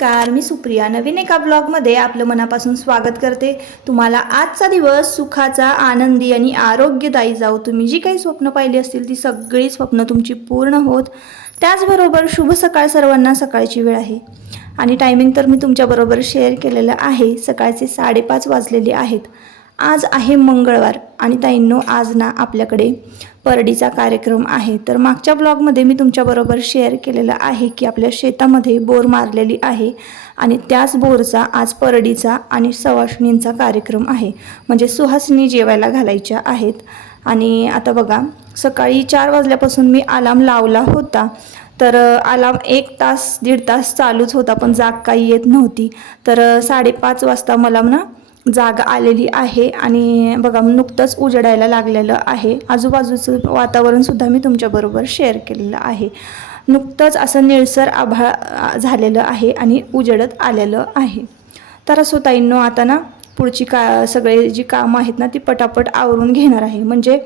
नमस्कार मी सुप्रिया. नवीन एका ब्लॉगमध्ये आपलं मनापासून स्वागत करते. तुम्हाला आजचा दिवस सुखाचा आनंदी आणि आरोग्यदायी जाऊ तुम्ही जी काही स्वप्न पाहिली असतील ती सगळी स्वप्न तुमची पूर्ण होत. त्याचबरोबर शुभ सकाळ सर्वांना सकाळची वेळ आहे. आणि टायमिंग तर मी तुमच्याबरोबर शेअर केलेलं आहे. सकाळचे साडेपाच वाजलेले आहेत. आज आहे मंगळवार आणि ताईंनो आज ना आपल्याकडे परडीचा कार्यक्रम आहे. तर मागच्या ब्लॉगमध्ये मी तुमच्याबरोबर शेअर केलेलं आहे की आपल्या शेतामध्ये बोर मारलेली आहे आणि त्याच बोरचा आज परडीचा आणि सवाष्णींचा कार्यक्रम आहे. म्हणजे सुहासिनी जेवायला घालायच्या आहेत. आणि आता बघा सकाळी चार वाजल्यापासून मी अलार्म लावला होता. तर अलार्म एक तास दीड तास चालूच होता पण जाग काही येत नव्हती. तर साडेपाच वाजता मला ना जाग आलेली आहे आणि बघा नुकतंच उजडायला लागलेलं आहे. आजूबाजूचं वातावरणसुद्धा मी तुमच्याबरोबर शेअर केलेलं आहे. नुकतंच असं निळसर आभाळ झालेलं आहे आणि उजडत आलेलं आहे. तर असो ताईंनो आता ना पुढची का सगळे जी कामं आहेत ना ती पटापट आवरून घेणार आहे. म्हणजे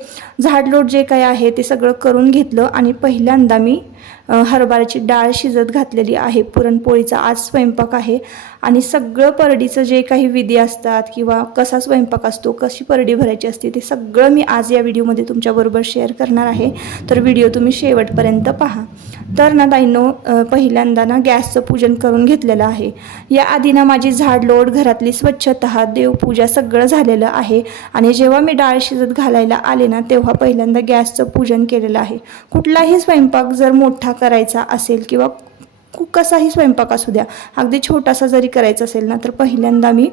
झाडलोट जे काही आहे ते सगळं करून घेतलं आणि पहिल्यांदा मी हरभऱ्याची डाळ शिजत घातलेली आहे. पुरणपोळीचा आज स्वयंपाक आहे. आणि सगळं परडीचं जे काही विधी असतात किंवा कसा स्वयंपाक असतो कशी परडी भरायची असते ते सगळं मी आज या व्हिडिओमध्ये तुमच्याबरोबर शेअर करणार आहे. तर व्हिडिओ तुम्ही शेवटपर्यंत पहा. तर ना ताईंनो पहिल्यांदा ना गॅसचं पूजन करून घेतलेलं आहे. या आधी ना माझी झाडलोट घरातली स्वच्छता देवपूजा सगळं झालेलं आहे. आणि जेव्हा मी डाळ शिजत घालायला आले ना तेव्हा पहिल्यांदा गॅसचं पूजन केलेलं आहे. कुठलाही स्वयंपाक जर मोठा करायचा असेल किंवा कु- कसाही स्वयंपाक असू द्या अगदी छोटासा जरी करायचा असेल ना तर पहिल्यांदा मी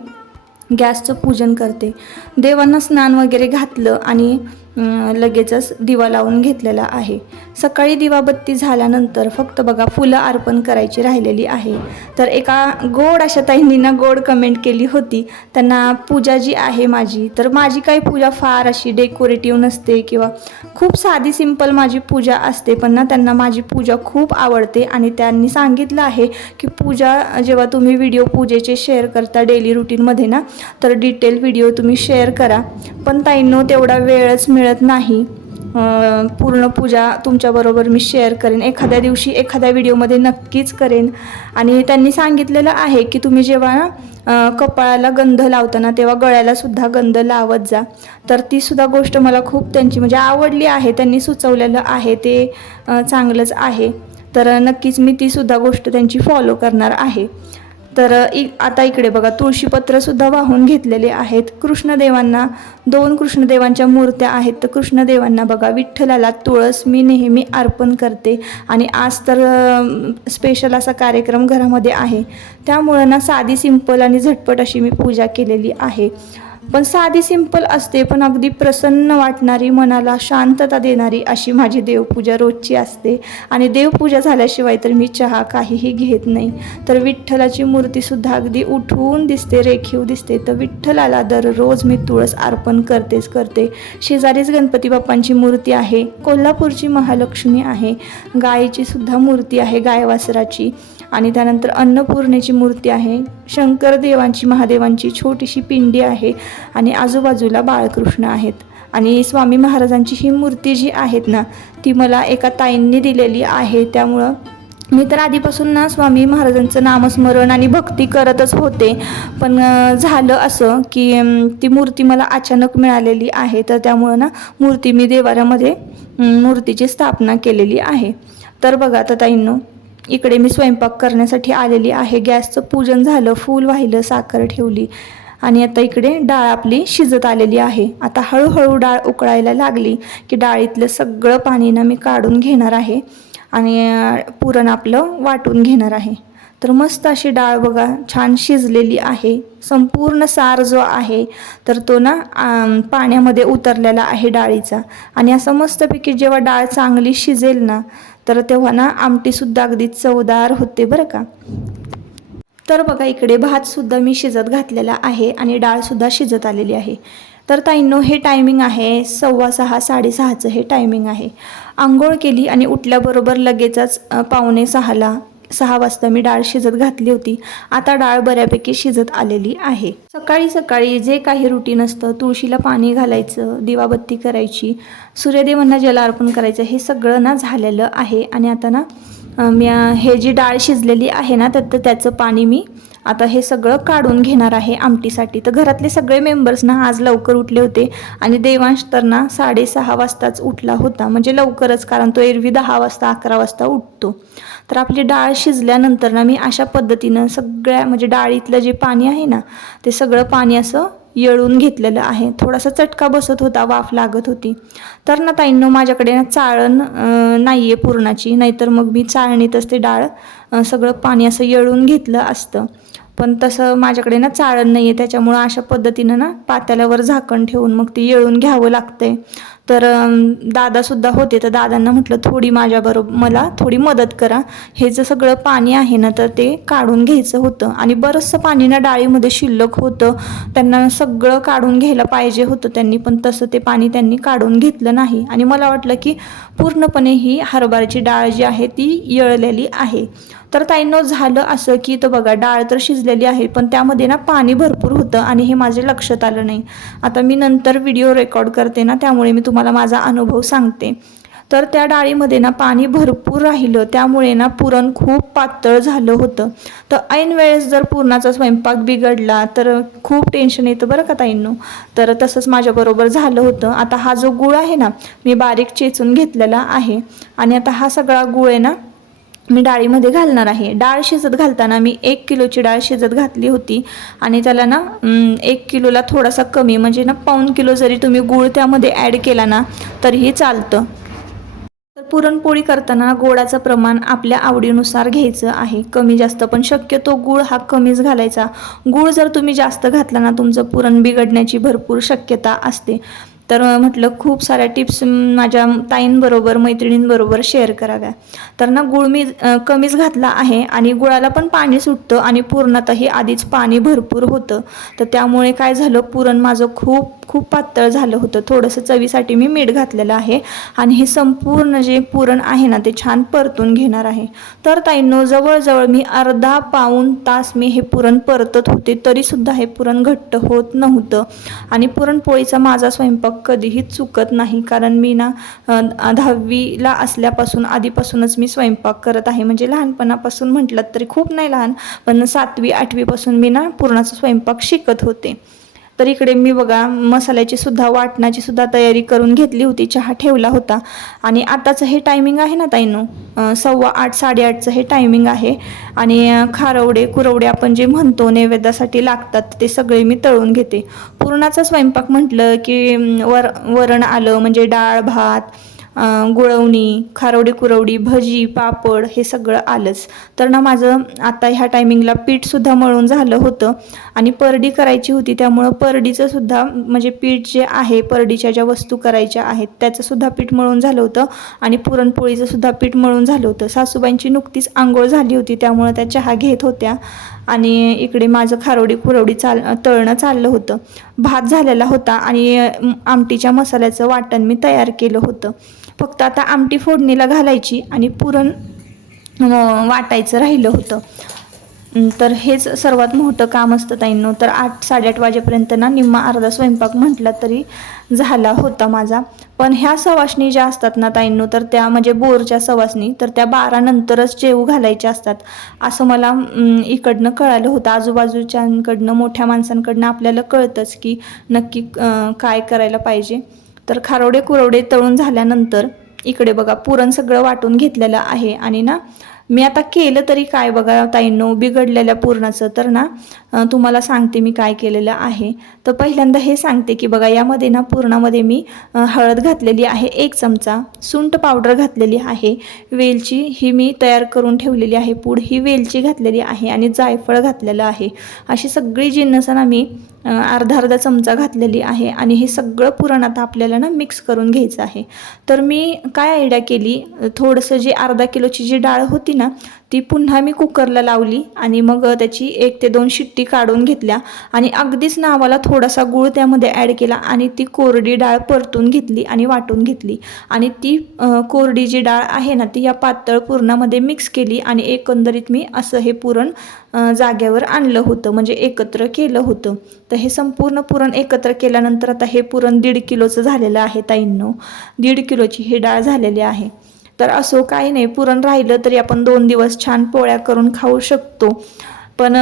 गॅसचं पूजन करते. देवांना स्नान वगैरे घातलं आणि लगेचच दिवा लावून घेतलेला आहे. सकाळी दिवाबत्ती झाल्यानंतर फक्त बघा फुलं अर्पण करायची राहिलेली आहे. तर एका गोड अशा ताईंनी ना गोड कमेंट केली होती. त्यांना पूजा जी आहे माझी तर माझी काही पूजा फार अशी डेकोरेटिव्ह नसते किंवा खूप साधी सिंपल माझी पूजा असते पण ना त्यांना माझी पूजा खूप आवडते आणि त्यांनी सांगितलं आहे की पूजा जेव्हा तुम्ही व्हिडिओ पूजेचे शेअर करता डेली रुटीनमध्ये ना तर डिटेल व्हिडिओ तुम्ही शेअर करा. पण ताईंनो तेवढा वेळच मिळत नाही. पूर्ण पूजा तुमच्याबरोबर मी शेअर करेन. एखाद्या दिवशी एखाद्या व्हिडिओमध्ये नक्कीच करेन. आणि त्यांनी सांगितलेलं आहे की तुम्ही जेव्हा कपाळाला गंध लावताना तेव्हा गळ्यालासुद्धा गंध लावत जा. तर तीसुद्धा गोष्ट मला खूप त्यांची म्हणजे आवडली आहे. त्यांनी सुचवलेलं आहे. ते चांगलंच आहे. तर नक्कीच मी तीसुद्धा गोष्ट त्यांची फॉलो करणार आहे. तर इ आता इकडे बघा तुळशीपत्रसुद्धा वाहून घेतलेले आहेत. कृष्णदेवांना दोन कृष्णदेवांच्या मूर्त्या आहेत. तर कृष्णदेवांना बघा विठ्ठलाला तुळस मी नेहमी अर्पण करते. आणि आज तर स्पेशल असा कार्यक्रम घरामध्ये आहे. त्यामुळं ना साधी सिंपल आणि झटपट अशी मी पूजा केलेली आहे. पण साधी सिंपल असते पण अगदी प्रसन्न वाटणारी मनाला शांतता देणारी अशी माझी देवपूजा रोजची असते. आणि देवपूजा झाल्याशिवाय तर मी चहा काहीही घेत नाही. तर विठ्ठलाची मूर्तीसुद्धा अगदी उठवून दिसते रेखीव दिसते. तर विठ्ठलाला दररोज मी तुळस अर्पण करतेच करते. शेजारीच गणपती बाप्पांची मूर्ती आहे कोल्हापूरची महालक्ष्मी आहे गायीची सुद्धा मूर्ती आहे गायवासराची. आणि त्यानंतर अन्नपूर्णेची मूर्ती आहे शंकर देवांची महादेवांची छोटीशी पिंडी आहे आणि आजूबाजूला बाळकृष्ण आहेत. आणि स्वामी महाराजांची ही मूर्ती जी आहेत ना ती मला एका ताईंनी दिलेली आहे. त्यामुळं मी तर आधीपासून ना स्वामी महाराजांचं नामस्मरण आणि भक्ती करतच होते. पण झालं असं की ती मूर्ती मला अचानक मिळालेली आहे. तर त्यामुळं ना मूर्ती मी देवाऱ्यामध्ये मूर्तीची स्थापना केलेली आहे. तर बघा आता ताईंनो इकडे मी स्वयंपाक करण्यासाठी आलेली आहे. गॅसचं पूजन झालं फूल वाहिलं साखर ठेवली आणि आता इकडे डाळ आपली शिजत आलेली आहे. आता हळूहळू डाळ उकळायला लागली की डाळीतलं सगळं पाणी ना मी काढून घेणार आहे आणि पुरण आपलं वाटून घेणार आहे. तर मस्त अशी डाळ बघा छान शिजलेली आहे. संपूर्ण सार जो आहे तर तो ना पाण्यामध्ये उतरलेला आहे डाळीचा. आणि असं मस्तपैकी जेव्हा डाळ चांगली शिजेल ना तर तेव्हा ना आमटीसुद्धा अगदी चवदार होते बरं का. तर बघा इकडे भातसुद्धा मी शिजत घातलेला आहे आणि डाळसुद्धा शिजत आलेली आहे. तर ताईंनो हे टायमिंग आहे सव्वा सहा साडेसहाचं हे टायमिंग आहे. आंघोळ केली आणि उठल्याबरोबर लगेचच पावणे सहाला सहा वाजता मी डाळ शिजत घातली होती. आता डाळ बऱ्यापैकी शिजत आलेली आहे. सकाळी सकाळी जे काही रुटीन असतं तुळशीला पाणी घालायचं दिवाबत्ती करायची सूर्यदेवांना जल अर्पण करायचं हे सगळं ना झालेलं आहे. आणि आता ना मी हे जी डाळ शिजलेली आहे ना तर त्याचं पाणी मी आता हे सगळं काढून घेणार आहे आमटीसाठी. तर घरातले सगळे मेंबर्स ना आज लवकर उठले होते आणि देवांश तर ना साडेसहा वाजताच उठला होता. म्हणजे लवकरच कारण तो एरवी दहा वाजता अकरा वाजता उठतो. तर आपली डाळ शिजल्यानंतर ना मी अशा पद्धतीनं सगळ्या म्हणजे डाळीतलं जे पाणी आहे ना ते सगळं पाणी असं येळून घेतलेलं आहे. थोडासा चटका बसत होता वाफ लागत होती. तर ना ताईंनो माझ्याकडे ना चाळण नाही आहे पुरणाची. नाहीतर मग मी चाळणीतच ते डाळ सगळं पाणी असं येळून घेतलं असतं. पण तसं माझ्याकडे ना चाळण नाही आहे त्याच्यामुळं अशा पद्धतीनं ना पात्याल्यावर झाकण ठेवून मग ती येळून घ्यावं लागते तर दादासुद्धा होते तर दादांना म्हटलं थोडी माझ्याबरोबर मला थोडी मदत करा. हे जे सगळं पाणी आहे ना तर ते काढून घ्यायचं होतं. आणि बरंचसं पाणी ना डाळीमध्ये शिल्लक होतं. त्यांना सगळं काढून घ्यायला पाहिजे होतं त्यांनी पण तसं ते पाणी त्यांनी काढून घेतलं नाही. आणि मला वाटलं की पूर्णपणे ही हरभऱ्याची डाळ जी आहे ती येळलेली आहे. तर ताईंनो झालं असं की तर बघा डाळ तर शिजलेली आहे पण त्यामध्ये ना पाणी भरपूर होतं आणि हे माझे लक्षात आलं नाही. आता मी नंतर व्हिडिओ रेकॉर्ड करते ना त्यामुळे मी तुम्हाला माझा अनुभव सांगते. तर त्या डाळीमध्ये ना पाणी भरपूर राहिलं त्यामुळे ना पुरण खूप पातळ झालं होतं. तर ऐन वेळेस जर पुरणाचा स्वयंपाक बिघडला तर खूप टेन्शन येतं बरं का ताईंनो? तर तसंच माझ्याबरोबर झालं होतं. आता हा जो गुळ आहे ना मी बारीक चेचून घेतलेला आहे. आणि आता हा सगळा गुळ आहे ना मी डाळीमध्ये घालणार आहे. डाळ शिजत घालताना मी एक किलोची डाळ शिजत घातली होती आणि त्याला ना एक किलोला थोडासा कमी म्हणजे ना पाऊण किलो जरी तुम्ही गूळ त्यामध्ये ॲड केला ना तरीही चालतं. तर पुरणपोळी करताना गोडाचं प्रमाण आपल्या आवडीनुसार घ्यायचं आहे. कमी जास्त पण शक्यतो गूळ हा कमीच घालायचा. गूळ जर तुम्ही जास्त घातला ना तुमचं पुरण बिघडण्याची भरपूर शक्यता असते. तर म्हटलं खूप साऱ्या टिप्स माझ्या ताईंबरोबर मैत्रिणींबरोबर शेअर कराव्या. तर ना गुळ मी कमीच घातला आहे आणि गुळाला पण पाणी सुटतं आणि पुरणातही आधीच पाणी भरपूर होतं. तर त्यामुळे काय झालं पुरण माझं खूप खूप पातळ झालं होतं. थोडंसं चवीसाठी मी मीठ घातलेलं आहे आणि हे संपूर्ण जे पुरण आहे ना ते छान परतून घेणार आहे. तर ताईंनो जवळजवळ मी अर्धा पाऊन तास मी हे पुरण परतत होते तरीसुद्धा हे पुरण घट्ट होत नव्हतं. आणि पुरणपोळीचा माझा स्वयंपाक कधीही चुकत नाही. कारण मी ना दहावीला असल्यापासून आधीपासूनच मी स्वयंपाक करत आहे. म्हणजे लहानपणापासून म्हटलं तरी खूप नाही लहान पण सातवी आठवीपासून मी ना पूर्णाचा स्वयंपाक शिकत होते. तर इकडे मी बघा मसाल्याची सुद्धा वाटणाची सुद्धा तयारी करून घेतली होती चहा ठेवला होता. आणि आताचं हे टायमिंग आहे ना ताईनो? सव्वा आठ साडेआठचं हे टायमिंग आहे. आणि खारवडे कुरवडे आपण जे म्हणतो नैवेद्यासाठी लागतात ते सगळे मी तळून घेते. पुरणाचा स्वयंपाक म्हटलं की वर वरण आलं म्हणजे डाळ भात गुळवणी खारवडी कुरवडी भजी पापड हे सगळं आलंच. तर ना माझं आता ह्या टायमिंगला पीठसुद्धा मळून झालं होतं आणि परडी करायची होती. त्यामुळं परडीचं सुद्धा म्हणजे पीठ जे आहे परडीच्या ज्या वस्तू करायच्या आहेत त्याचंसुद्धा पीठ मळून झालं होतं आणि पुरणपोळीचं सुद्धा पीठ मळून झालं होतं. सासूबाईंची नुकतीच आंघोळ झाली होती त्यामुळं त्या चहा घेत होत्या आणि इकडे माझं खारवडी कुरवडी चाल तळणं चाललं होतं. भात झालेला होता आणि आमटीच्या मसाल्याचं वाटण मी तयार केलं होतं. फक्त आता आमटी फोडणीला घालायची आणि पुरण वाटायचं राहिलं होतं. तर हेच सर्वात मोठं काम असतं ताईंनो. तर आठ साडेआठ वाजेपर्यंत ना निम्मा अर्धा स्वयंपाक म्हटला तरी झाला होता माझा. पण ह्या सवासणी ज्या असतात ना ताईंनो तर त्या म्हणजे बोरच्या सवासणी तर त्या बारानंतरच जेऊ घालायच्या असतात. असं मला इकडनं कळालं होतं. आजूबाजूच्यांकडनं मोठ्या माणसांकडनं आपल्याला कळतंच की नक्की काय करायला पाहिजे. तर खारवडे कुरवडे तळून झाल्यानंतर इकडे बघा पुरण सगळं वाटून घेतलेलं आहे. आणि ना मी आता केलं तरी काय बघा ताईंनो बिघडलेल्या पुरणाचं. तर ना तुम्हाला सांगते मी काय केलेलं आहे. तर पहिल्यांदा हे सांगते की बघा यामध्ये ना पुरणामध्ये मी हळद घातलेली आहे एक चमचा. सुंट पावडर घातलेली आहे. वेलची ही मी तयार करून ठेवलेली आहे. पूड ही वेलची घातलेली आहे आणि जायफळ घातलेलं आहे. अशी सगळी जिन्नसं ना मी अर्धा अर्धा चमचा घातलेली आहे आणि हे सगळं पुरण आता आपल्याला ना मिक्स करून घ्यायचं आहे. तर मी काय आयडिया केली? थोडंसं जे अर्धा किलोची जी डाळ होती ना ती पुन्हा मी कुकरला लावली आणि मग त्याची एक ते दोन शिट्टी काढून घेतल्या आणि अगदीच नावाला थोडासा गूळ त्यामध्ये ॲड केला आणि ती कोरडी डाळ परतून घेतली आणि वाटून घेतली. आणि ती कोरडी जी डाळ आहे ना ती या पातळ पुरणामध्ये मिक्स केली आणि एकंदरीत मी असं हे पुरण जाग्यावर आणलं होतं म्हणजे एकत्र केलं होतं. तर हे संपूर्ण पुरण एकत्र केल्यानंतर आता हे पुरण दीड किलोचं झालेलं आहे ताईंनो. दीड किलोची ही डाळ झालेली आहे. तर असो काही नाही. पुरण राहिलं तरी आपण दोन दिवस छान पोळ्या करून खाऊ शकतो. पण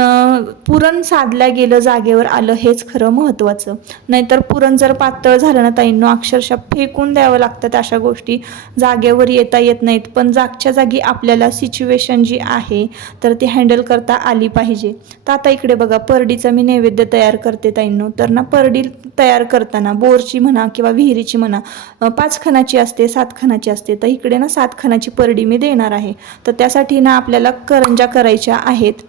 पुरण साधल्या गेलं जागेवर आलं हेच खरं महत्त्वाचं नाहीतर पुरण जर पातळ झालं ना ताईंनो अक्षरशः फेकून द्यावं लागतात अशा गोष्टी. जागेवर येता येत नाहीत पण जागच्या जागी आपल्याला सिच्युएशन जी आहे तर ती हँडल करता आली पाहिजे. तर आता इकडे बघा परडीचा मी नैवेद्य तयार करते ताईंनो. तर ना परडी तयार करताना बोरची म्हणा किंवा विहिरीची म्हणा पाच खणाची असते सात खणाची असते. तर इकडे ना सात खणाची परडी मी देणार आहे. तर त्यासाठी ना आपल्याला करंजा करायच्या आहेत.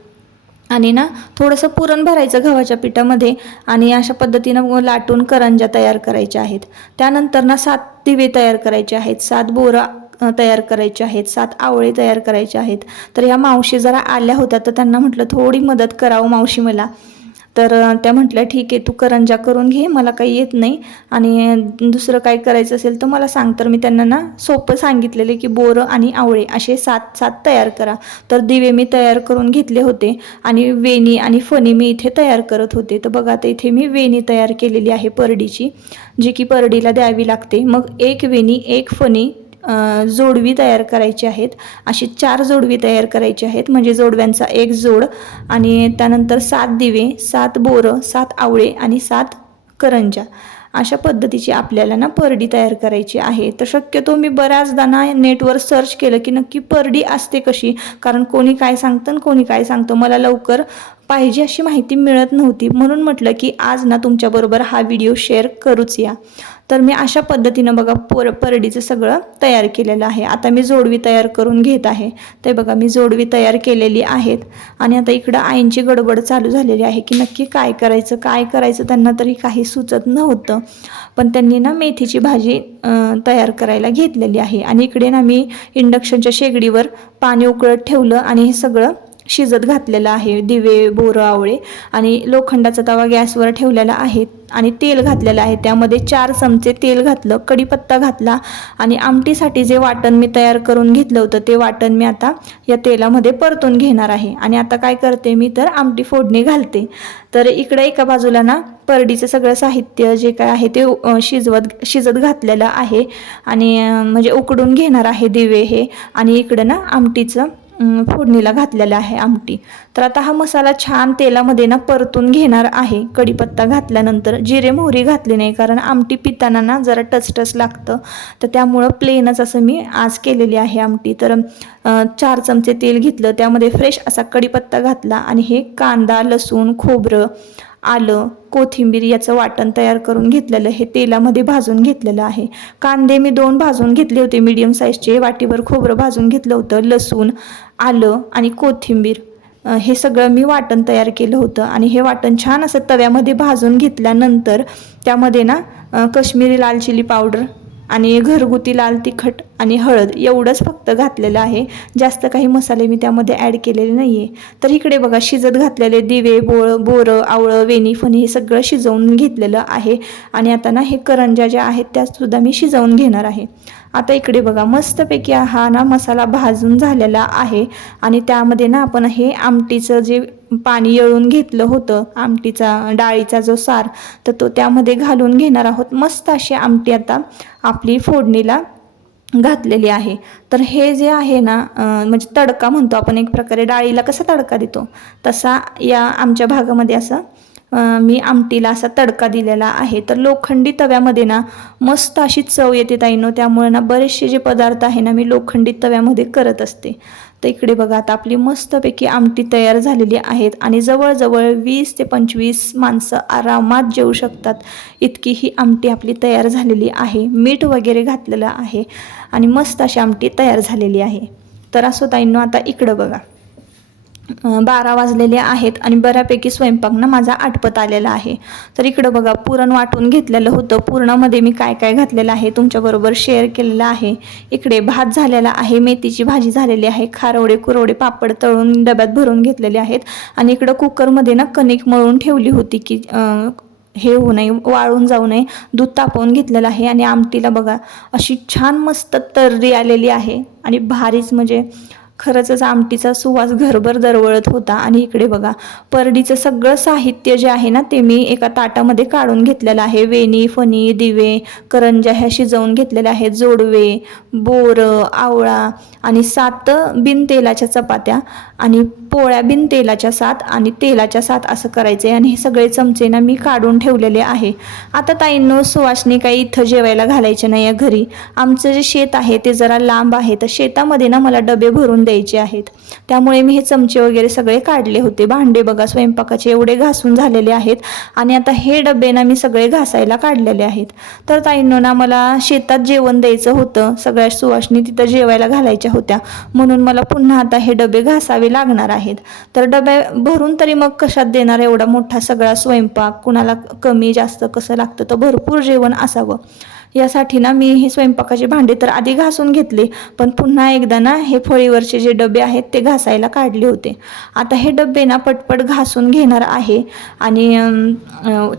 आणि ना थोडंसं पुरण भरायचं गव्हाच्या पिठामध्ये आणि अशा पद्धतीनं लाटून करंजा तयार करायच्या आहेत. त्यानंतर ना सात दिवे तयार करायचे आहेत सात बोरा तयार करायचे आहेत सात आवळे तयार करायचे आहेत. तर ह्या मावशी जरा आल्या होत्या तर त्यांना म्हटलं थोडी मदत करावं मावशी मला. तर त्या म्हटल्या ठीक आहे तू करंजा करून घे मला काही येत नाही. आणि दुसरं काय करायचं असेल तर मला सांग. तर मी त्यांना ना सोपं सांगितलेले की बोरं आणि आवळे असे सात सात तयार करा. तर दिवे मी तयार करून घेतले होते आणि वेणी आणि फणी मी इथे तयार करत होते. तर बघा आता इथे मी वेणी तयार केलेली आहे परडीची जी की परडीला द्यावी लागते. मग एक वेणी एक फणी जोडवी तयार करायची आहेत. अशी चार जोडवी तयार करायची आहेत. म्हणजे जोडव्यांचा एक जोड आणि त्यानंतर सात दिवे सात बोरं सात आवळे आणि सात करंजा. अशा पद्धतीची आपल्याला ना परडी तयार करायची आहे. तर शक्यतो मी बऱ्याचदा ना नेटवर सर्च केलं की नक्की परडी असते कशी? कारण कोणी काय सांगतं आणि कोणी काय सांगतं मला लवकर पाहिजे अशी माहिती मिळत नव्हती. म्हणून म्हटलं की आज ना तुमच्याबरोबर हा व्हिडिओ शेअर करूच या. तर मी अशा पद्धतीनं बघा पोर परडीचं सगळं तयार केलेलं आहे. आता मी जोडवी तयार करून घेत आहे. ते बघा मी जोडवी तयार केलेली आहेत. आणि आता इकडं आईंची गडबड चालू झालेली आहे की नक्की काय करायचं काय करायचं त्यांना तरी काही सुचत नव्हतं. पण त्यांनी ना मेथीची भाजी तयार करायला घेतलेली आहे. आणि इकडे ना मी इंडक्शनच्या शेगडीवर पाणी उकळत ठेवलं आणि हे सगळं शिजत घातलेलं आहे दिवे बोरं आवळे आणि लोखंडाचा तवा गॅसवर ठेवलेला आहे आणि तेल घातलेलं आहे. त्यामध्ये चार चमचे तेल घातलं कढीपत्ता घातला आणि आमटीसाठी जे वाटण मी तयार करून घेतलं होतं ते वाटण मी आता या तेलामध्ये परतून घेणार आहे. आणि आता काय करते मी तर आमटी फोडणी घालते. तर इकडे एका बाजूला ना परडीचं सगळं साहित्य जे काय आहे ते शिजवत शिजत घातलेलं आहे. आणि म्हणजे उकडून घेणार आहे दिवे हे आणि इकडं ना आमटीचं फोडणीला घातलेला आहे आमटी. तर आता हा मसाला छान तेलामध्ये ना परतून घेणार आहे. कढीपत्ता घातल्यानंतर जिरे मोहरी घातली नाही कारण आमटी पिताना ना जरा टचटच लागतं. तर त्यामुळं प्लेनच असं मी आज केलेली आहे आमटी. तर चार चमचे तेल घेतलं. त्यामध्ये फ्रेश असा कढीपत्ता घातला आणि हे कांदा लसूण खोबरं आलं कोथिंबीर याचं वाटण तयार करून घेतलेलं हे तेलामध्ये भाजून घेतलेलं आहे. कांदे मी दोन भाजून घेतले होते मीडियम साईजचे वाटीभर खोबरं भाजून घेतलं होतं लसूण आलं आणि कोथिंबीर. हे सगळं मी वाटण तयार केलं होतं आणि हे वाटण छान असं तव्यामध्ये भाजून घेतल्यानंतर त्यामध्ये ना कश्मीरी लाल चिली पावडर आणि घरगुती लाल तिखट आणि हळद एवढंच फक्त घातलेलं आहे. जास्त काही मसाले मी त्यामध्ये ॲड केलेले नाही आहे तर इकडे बघा शिजत घातलेले दिवे बोळ बोरं आवळं वेणी फणी हे सगळं शिजवून घेतलेलं आहे. आणि आता ना हे करंजा ज्या आहेत त्यासुद्धा मी शिजवून घेणार आहे. आता इकडे बघा मस्तपैकी हा ना मसाला भाजून झालेला आहे. आणि त्यामध्ये ना आपण हे आमटीचं जे पाणी येळून घेतलं होतं आमटीचा डाळीचा जो सार तर तो त्यामध्ये घालून घेणार आहोत. मस्त अशी आमटी आता आपली फोडणीला घातलेली आहे. तर हे जे आहे ना म्हणजे तडका म्हणतो आपण एक प्रकारे डाळीला कसा तडका देतो? तसा या आमच्या भागामध्ये असं मी आमटीला असा तडका दिलेला आहे. तर लोखंडी तव्यामध्ये ना मस्त अशी चव येते ताईनो. त्यामुळे ना बरेचसे जे पदार्थ आहे ना मी लोखंडी तव्यामध्ये करत असते. तर इकडे बघा आता आपली मस्तपैकी आमटी तयार झालेली आहेत आणि जवळजवळ वीस ते पंचवीस माणसं आरामात जेवू शकतात. इतकी ही आमटी आपली तयार झालेली आहे. मीठ वगैरे घातलेलं आहे आणि मस्त अशी आमटी तयार झालेली आहे. तर असो ताईंनो आता इकडं बघा. बारा वाजलेले आहेत आणि बऱ्यापैकी स्वयंपाकनं माझा आटपत आलेला आहे. तर इकडं बघा पुरण वाटून घेतलेलं होतं. पुरणामध्ये मी काय काय घातलेलं आहे तुमच्याबरोबर शेअर केलेलं आहे. इकडे भात झालेला आहे मेथीची भाजी झालेली आहे खारवडे कुरवडे पापड तळून डब्यात भरून घेतलेले आहेत. आणि इकडं कुकरमध्ये ना कणिक मळून ठेवली होती की हे होऊ नये वाळून जाऊ नये. दूध तापवून घेतलेलं आहे आणि आमटीला बघा अशी छान मस्त तर्री आलेली आहे. आणि भारीच म्हणजे खरंच आमटीचा सुवास घरभर दरवळत होता. आणि इकडे बघा परडीचं सगळं साहित्य जे आहे ना ते मी एका ताटामध्ये काढून घेतलेलं आहे. वेणी फणी दिवे करंज्या ह्या शिजवून घेतलेल्या आहेत. जोडवे बोरं आवळा आणि सात बिन तेलाच्या चपात्या आणि पोळ्या बिन तेलाच्या सात आणि तेलाच्या सात असं करायचं आहे आणि हे सगळे चमचे ना मी काढून ठेवलेले आहे. आता ताईंनो सुवासनी काही इथं जेवायला घालायचे नाही आहे घरी. आमचं जे शेत आहे ते जरा लांब आहे. तर शेतामध्ये ना मला डबे भरून द्यायचे आहेत. त्यामुळे मी हे चमचे वगैरे सगळे काढले होते. भांडे बघा स्वयंपाकाचे एवढे घासून झालेले आहेत. आणि आता हे डबे ना मी सगळे घासायला काढलेले आहेत. तर ताईंनो ना मला शेतात जेवण द्यायचं होतं. सगळ्या सुवासनी तिथं जेवायला घालायच्या होत्या. म्हणून मला पुन्हा आता हे डबे घासावे लागणार आहेत. तर डबे भरून तरी मग कशात देणार एवढा मोठा सगळा स्वयंपाक? कुणाला कमी जास्त कसं लागतं? तर भरपूर जेवण असावं. यासाठी ना मी हे स्वयंपाकाचे भांडे तर आधी घासून घेतले पण पुन्हा एकदा ना हे फळीवरचे जे डबे आहेत ते घासायला काढले होते. आता हे डबे ना पटपट घासून घेणार आहे आणि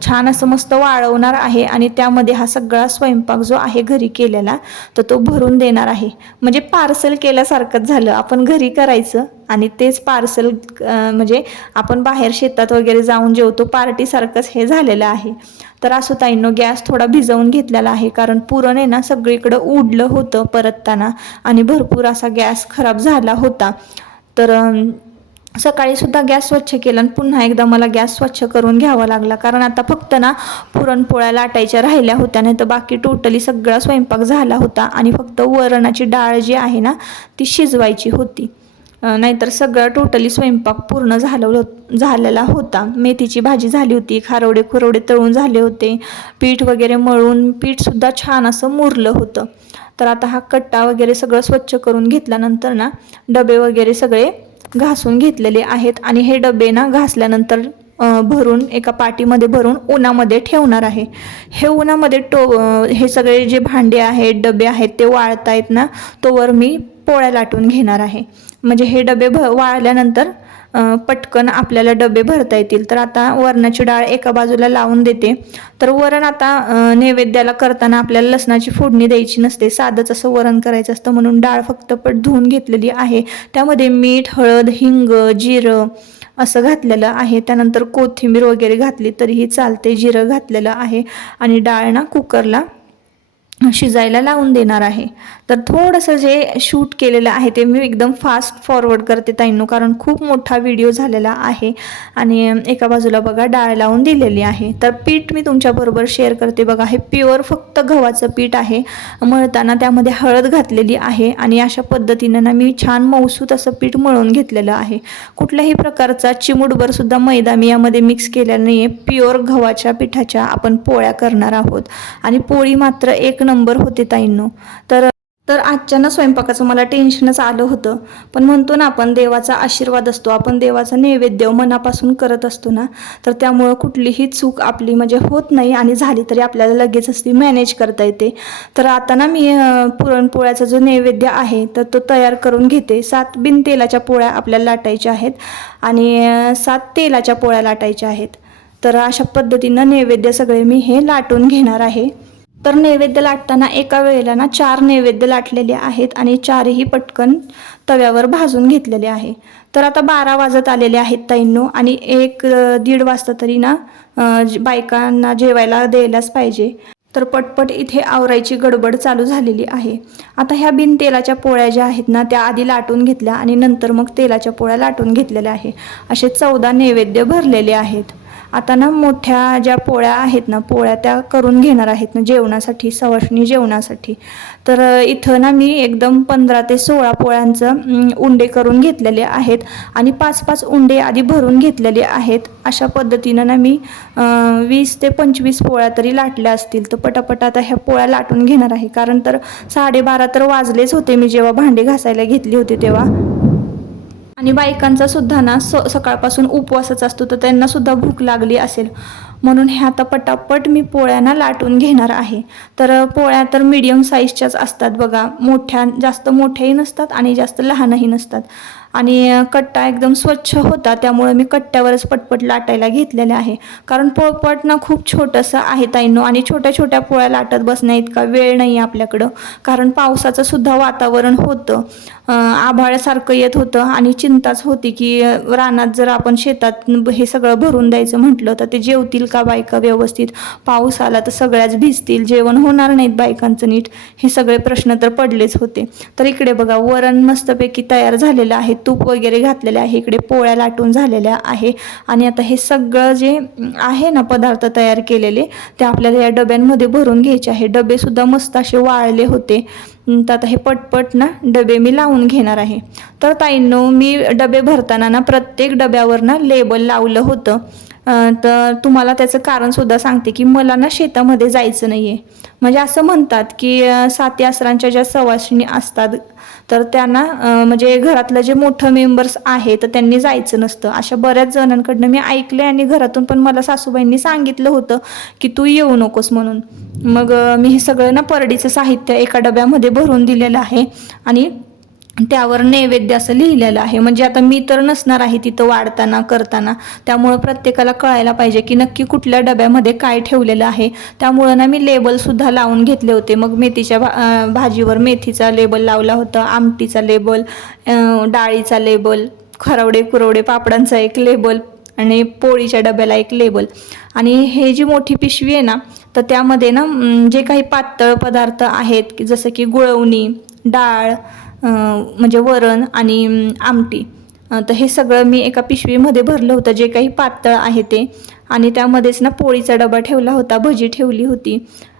छान असं मस्त वाळवणार आहे आणि त्यामध्ये हा सगळा स्वयंपाक जो आहे घरी केलेला तर तो भरून देणार आहे. म्हणजे पार्सल केल्यासारखंच झालं. आपण घरी करायचं आणि तेच पार्सल म्हणजे आपण बाहेर शेतात वगैरे जाऊन जेवतो पार्टीसारखंच हे झालेलं आहे. तर असो ताईंनो गॅस थोडा भिजवून घेतलेला आहे. कारण पुरण आहे ना सगळीकडं उडलं होतं परतताना आणि भरपूर असा गॅस खराब झाला होता. तर सकाळी सुद्धा गॅस स्वच्छ केला आणि पुन्हा एकदा मला गॅस स्वच्छ करून घ्यावा लागला. कारण आता फक्त ना पुरणपोळ्या लाटायच्या राहिल्या होत्या नाही तर बाकी टोटली सगळा स्वयंपाक झाला होता आणि फक्त वरणाची डाळ जी आहे ना ती शिजवायची होती. नाहीतर सगळा टोटली स्वयंपाक पूर्ण झालं झालेला होता. मेथीची भाजी झाली होती खारवडे खुरवडे तळून झाले होते पीठ वगैरे मळून पीठसुद्धा छान असं मुरलं होतं. तर आता हा कट्टा वगैरे सगळं स्वच्छ करून घेतल्यानंतर ना डबे वगैरे सगळे घासून घेतलेले आहेत आणि हे डबे ना घासल्यानंतर भरून एका पाटीमध्ये भरून उन्हामध्ये ठेवणार आहे. हे उन्हामध्ये टो हे सगळे जे भांडे आहेत डबे आहेत ते वाळतायत ना तोवर मी पोळ्या लाटून घेणार आहे. म्हणजे हे डबे भ वाळल्यानंतर पटकन आपल्याला डबे भरता येतील. तर आता वरणाची डाळ एका बाजूला लावून देते. तर वरण आता नैवेद्याला करताना आपल्याला लसणाची फोडणी द्यायची नसते. साधंच असं वरण करायचं असतं म्हणून डाळ फक्त पट धुवून घेतलेली आहे. त्यामध्ये मीठ हळद हिंग जिरं असं घातलेलं आहे. त्यानंतर कोथिंबीर वगैरे घातली तरीही चालते. जिरं घातलेलं आहे. आणि डाळ ना कुकरला शिजायला लावून देणार आहे. तर थोडंसं जे शूट केलेलं आहे ते मी एकदम फास्ट फॉरवर्ड करते ताईंनो कारण खूप मोठा व्हिडिओ झालेला आहे आणि एका बाजूला बघा डाळ लावून दिलेली आहे. तर पीठ मी तुमच्याबरोबर शेअर करते बघा हे प्युअर फक्त गव्हाचं पीठ आहे. मळताना त्यामध्ये हळद घातलेली आहे आणि अशा पद्धतीनं ना मी छान मौसूत असं पीठ मळून घेतलेलं आहे. कुठल्याही प्रकारचा चिमुटभरसुद्धा मैदा मी यामध्ये मिक्स केलेला नाही आहे प्युअर गव्हाच्या पिठाच्या आपण पोळ्या करणार आहोत. आणि पोळी मात्र एक नंबर होते ताईंनो. तर तर आजच्या ना स्वयंपाकाचं मला टेन्शनच आलं होतं. पण म्हणतो ना आपण देवाचा आशीर्वाद असतो. आपण देवाचा नैवेद्य मनापासून करत असतो ना तर त्यामुळं कुठलीही चूक आपली म्हणजे होत नाही आणि झाली तरी आपल्याला लगेच ती मॅनेज करता येते. तर आता ना मी पुरणपोळ्याचा जो नैवेद्य आहे तर तो तयार करून घेते. सात बिन तेलाच्या पोळ्या आपल्याला लाटायच्या आहेत आणि सात तेलाच्या पोळ्या लाटायच्या आहेत. तर अशा पद्धतीनं नैवेद्य सगळे मी हे लाटून घेणार आहे. तर नैवेद्य लाटताना एका वेळेला ना चार नैवेद्य लाटलेले आहेत आणि चारही पटकन तव्यावर भाजून घेतलेले आहे. तर आता बारा वाजत आलेले आहेत ताईंनो आणि एक दीड वाजता तरी ना बायकांना जेवायला द्यायलाच पाहिजे. तर पटपट इथे आवरायची गडबड चालू झालेली आहे. आता ह्या बिन तेलाच्या पोळ्या ज्या आहेत ना त्या आधी लाटून घेतल्या आणि नंतर मग तेलाच्या पोळ्या लाटून घेतलेल्या आहे. असे चौदा नैवेद्य भरलेले आहेत. आता ना मोठ्या ज्या पोळ्या आहेत ना पोळ्या त्या करून घेणार आहेत ना जेवणासाठी सवाष्णी जेवणासाठी. तर इथं ना मी एकदम पंधरा ते सोळा पोळ्यांचं उंडे करून घेतलेले आहेत आणि पाच पाच उंडे आधी भरून घेतलेले आहेत. अशा पद्धतीनं ना मी वीस ते पंचवीस पोळ्या तरी लाटल्या असतील. तर पटापट आता ह्या पोळ्या लाटून घेणार आहे. कारण तर साडेबारा तर वाजलेच होते मी जेव्हा भांडे घासायला घेतली होती तेव्हा. आणि बायकांचा सुद्धा ना स सकाळपासून उपवासच असतो तर त्यांना सुद्धा भूक लागली असेल. म्हणून हे आता पटापट मी पोळ्यांना लाटून घेणार आहे. तर पोळ्या तर मीडियम साईजच्याच असतात बघा. मोठ्या जास्त मोठ्याही नसतात आणि जास्त लहानही नसतात. आणि कट्टा एकदम स्वच्छ होता त्यामुळे मी कट्ट्यावरच पटपट लाटायला घेतलेले आहे. कारण पोळपट ना खूप छोटंसं आहे ताईंनो आणि छोट्या छोट्या पोळ्या लाटत बसण्या इतका वेळ नाही आहे आपल्याकडं. कारण पावसाचं सुद्धा वातावरण होतं. आभाळासारखं येत होतं आणि चिंताच होती की रानात जर आपण शेतात हे सगळं भरून द्यायचं म्हटलं तर ते जेवतील का बायका व्यवस्थित? पाऊस आला तर सगळ्याच भिजतील. जेवण होणार नाहीत बायकांचं नीट. हे सगळे प्रश्न तर पडलेच होते. तर इकडे बघा वरण मस्तपैकी तयार झालेलं आहे. तूप वगैरे घातलेलं आहे. इकडे पोळ्या लाटून झालेल्या आहे. आणि आता हे सगळं जे आहे ना पदार्थ तयार केलेले ते आपल्याला या डब्यांमध्ये भरून घ्यायचे आहे. डबेसुद्धा मस्त असे वाळले होते. तर आता हे पटपट ना डबे मी लावून घेणार आहे. तर ताईंनो मी डबे भरताना ना प्रत्येक डब्यावर ना लेबल लावलं होतं. तर तुम्हाला त्याचं कारणसुद्धा सांगते की मला ना शेतामध्ये जायचं नाही आहे म्हणजे असं म्हणतात की साती आसरांच्या ज्या सवासिनी असतात तर त्यांना म्हणजे घरातलं जे मोठं मेंबर्स आहे तर त्यांनी जायचं नसतं. अशा बऱ्याच जणांकडनं मी ऐकले आणि घरातून पण मला सासूबाईंनी सांगितलं होतं की तू येऊ नकोस म्हणून. मग मी हे सगळं ना परडीचं साहित्य एका डब्यामध्ये भरून दिलेलं आहे आणि त्यावर नैवेद्य असं लिहिलेलं आहे. म्हणजे आता मी तर नसणार आहे तिथं वाढताना करताना. त्यामुळं प्रत्येकाला कळायला पाहिजे की नक्की कुठल्या डब्यामध्ये काय ठेवलेलं आहे. त्यामुळं ना मी लेबलसुद्धा लावून घेतले होते. मग मेथीच्या भा भाजीवर मेथीचा लेबल लावला होता आमटीचा लेबल डाळीचा लेबल खरवडे कुरवडे पापडांचा एक लेबल आणि पोळीच्या डब्याला एक लेबल. आणि हे जी मोठी पिशवी आहे ना तर त्यामध्ये ना जे काही पातळ पदार्थ आहेत की जसं की गुळवणी डाळ म्हणजे वरण आणि आमटी तर हे सगळं मी एका पिशवीमध्ये भरलं होतं जे काही पातळ आहे ते. आणि त्यामध्येच ना पोळीचा डबा ठेवला होता भजी ठेवली होती.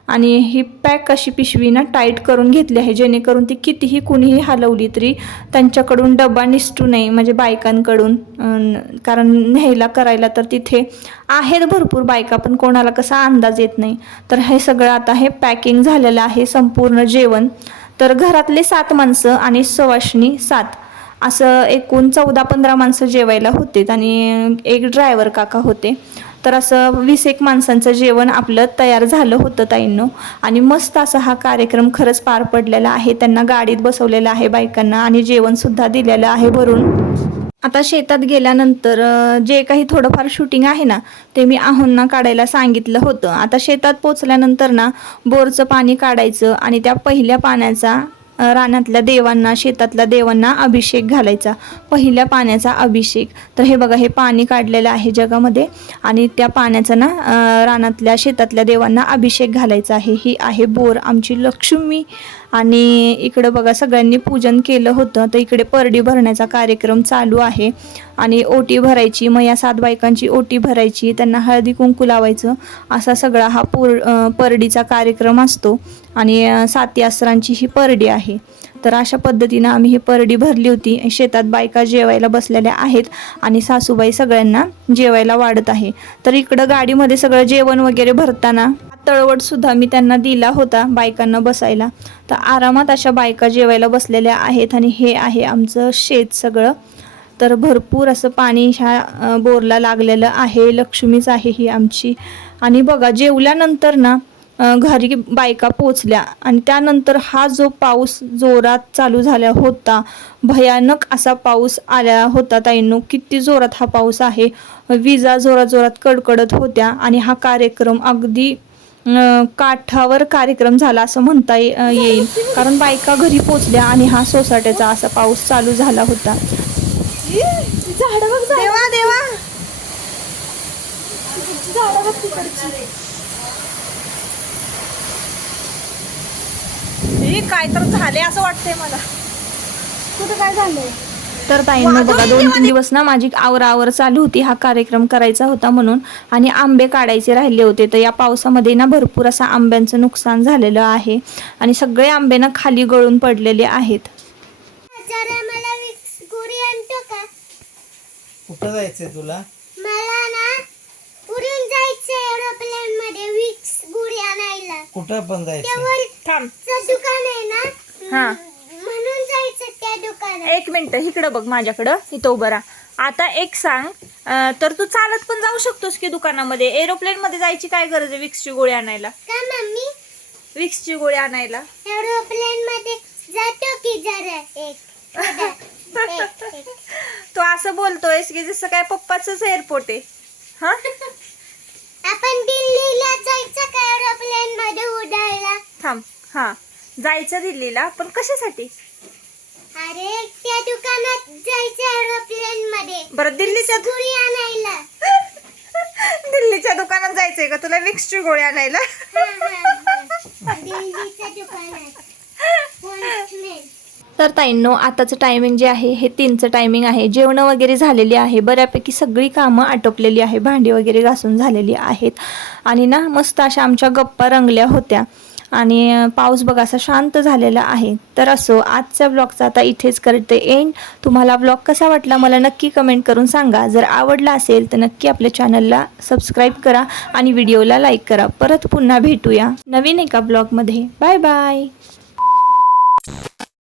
आणि ही पॅक अशी पिशवी ना टाईट करून घेतली आहे जेणेकरून ती कितीही कुणीही हलवली तरी त्यांच्याकडून डबा निसटू नये म्हणजे बायकांकडून. कारण न्यायला करायला तर तिथे आहेत भरपूर बायका पण कोणाला कसा अंदाज येत नाही. तर हे सगळं आता हे पॅकिंग झालेलं आहे संपूर्ण जेवण. तर घरातले सात माणसं आणि सवाशणी सात. असं एकूण चौदा पंधरा माणसं जेवायला होते आणि एक ड्रायव्हर काका होते. तर असं वीस एक माणसांचं जेवण आपलं तयार झालं होतं ताईंनो. आणि मस्त असा हा कार्यक्रम खरंच पार पडलेला आहे. त्यांना गाडीत बसवलेलं आहे बायकांना आणि जेवणसुद्धा दिलेलं आहे भरून. आता शेतात गेल्यानंतर जे काही थोडंफार शूटिंग आहे ना ते मी आहोंना काढायला सांगितलं होतं. आता शेतात पोचल्यानंतर ना बोरचं पाणी काढायचं आणि त्या पहिल्या पाण्याचा रानातल्या देवांना शेतातल्या देवांना अभिषेक घालायचा. पहिल्या पाण्याचा अभिषेक. तर हे बघा हे पाणी काढलेलं आहे जगामध्ये आणि त्या पाण्याचा ना रानातल्या शेतातल्या देवांना अभिषेक घालायचा आहे. ही आहे बोर. आमची लक्ष्मी आणि इकडं बघा सगळ्यांनी पूजन केलं होतं. तर इकडे परडी भरण्याचा कार्यक्रम चालू आहे. आणि ओटी भरायची मग या सात बायकांची ओटी भरायची त्यांना हळदी कुंकू लावायचं असा सगळा हा पोर परडीचा कार्यक्रम असतो. आणि अं, साती ही परडी आहे. तर अशा पद्धतीनं आम्ही ही परडी भरली होती. शेतात बायका जेवायला बसलेल्या आहेत आणि सासूबाई सगळ्यांना जेवायला वाढत आहे. तर इकडं गाडीमध्ये सगळं जेवण वगैरे भरताना तळवट सुद्धा मी त्यांना दिला होता बायकांना बसायला. तर आरामात अशा बायका जेवायला बसलेल्या आहेत आणि हे आहे आमचं शेत सगळं. तर भरपूर असं पाणी ह्या बोरला लागलेलं आहे. लक्ष्मीच आहे ही आमची. आणि बघा जेवल्यानंतर ना घरी बायका पोचल्या. आणि त्यानंतर हा जो पाऊस जोरात चालू झाला होता भयानक असा पाऊस आला होता ताईंनो किती जोरात हा पाऊस आहे. विजा जोरात जोरात कडकडत होत्या आणि हा कार्यक्रम अगदी काठावर कार्यक्रम झाला असं म्हणता येईल. कारण बायका घरी पोचल्या आणि हा सोसाट्याचा असा पाऊस चालू झाला होता. देवा देवा. काय तर झाले असं वाटतंय मला. कुठं काय झालंय? तर ताईंनो बघा दोन तीन दिवस ना माझी आवरावर चालू होती. हा कार्यक्रम करायचा होता म्हणून. आणि आंबे काढायचे राहिले होते. तर या पावसामध्ये ना भरपूर असं आंब्यांचं नुकसान झालेलं आहे. आणि सगळे आंबे ना खाली गळून पडलेले आहेत. कुठं जायचंय तुला? कुठं पण जायचं. थांब. दुकान आहे ना? हा. म्हणून जायचं त्या दुकानात. एक मिनिट इकडं बघ माझ्याकडं. इथं उभं राहा. आता एक सांग अं, तर तू चालत पण जाऊ शकतोस की दुकानामध्ये? एरोप्लेन मध्ये जायची काय गरज आहे विक्सची गोळी आणायला? का मम्मी? विक्सची गोळी आणायला. एरोप्लेन मध्ये जातो की जरा एक? थोडा. एक, एक. तू असं बोलतोयस की जसं काय पप्पाच एअरपोर्ट आहे. हा? आपण दिल्लीला जायचं का एरोप्लेन मध्ये उडायला? थांब. हा. जायचं दिल्लीला पण कशासाठी? अरे त्या दुकानात जायचं एरोप्लेन मध्ये. बरं दिल्लीच्या गुढी आणायला. दिल्लीच्या दुकानात जायचंय का तुला? विक्सची गोळी आणायला? हा, हा, हा. दिल्लीच्या दुकानात. तर ताईंनो आताचं टायमिंग जे आहे हे तीनचं टायमिंग आहे. जेवणं वगैरे झालेली आहे. बऱ्यापैकी सगळी कामं आटोपलेली आहे. भांडी वगैरे घासून झालेली आहेत. आणि ना मस्त अशा आमच्या गप्पा रंगल्या होत्या. आणि पाऊस बघा असा शांत झालेला आहे. तर असो आजच्या ब्लॉगचा आता इथेच करते एंड तुम्हाला ब्लॉग कसा वाटला मला नक्की कमेंट करून सांगा. जर आवडला असेल तर नक्की आपल्या चॅनलला सबस्क्राईब करा आणि व्हिडिओला लाईक करा. परत पुन्हा भेटूया नवीन एका ब्लॉगमध्ये बाय बाय